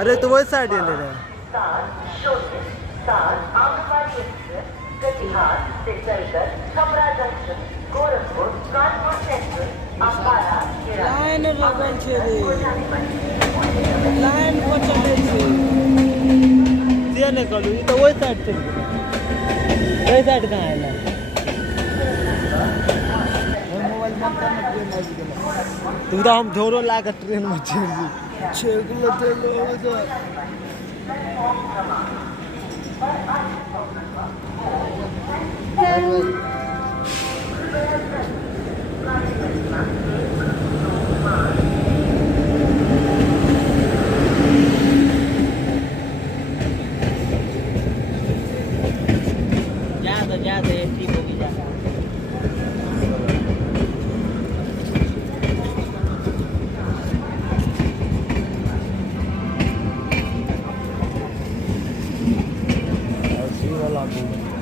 अरे तो वही साइड ले रहे हैं। लाइन लगल छे रे, लाइन पर चले छे दिया ने करू। ई तो वही साइड चल गए, वही साइड कहां है ना। मोबाइल मत करना, ट्रेन आ गेल। तू तो हम झोरो ला के ट्रेन में चल जी छेगलो चलो जा। जा दे ठीक होगी जा।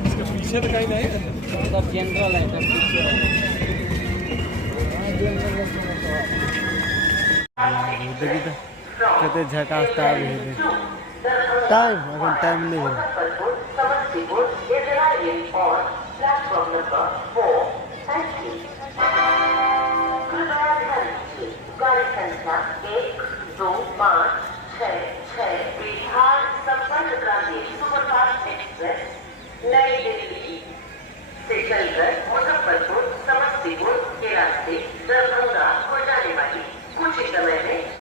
इसके पीछे तो कहीं नहीं है, सब जनरल है, सब पीछे है। देखिए तो कहते झकास टाइम है, टाइम अगर टाइम नहीं है। गाड़ी संख्या 1, 2, 5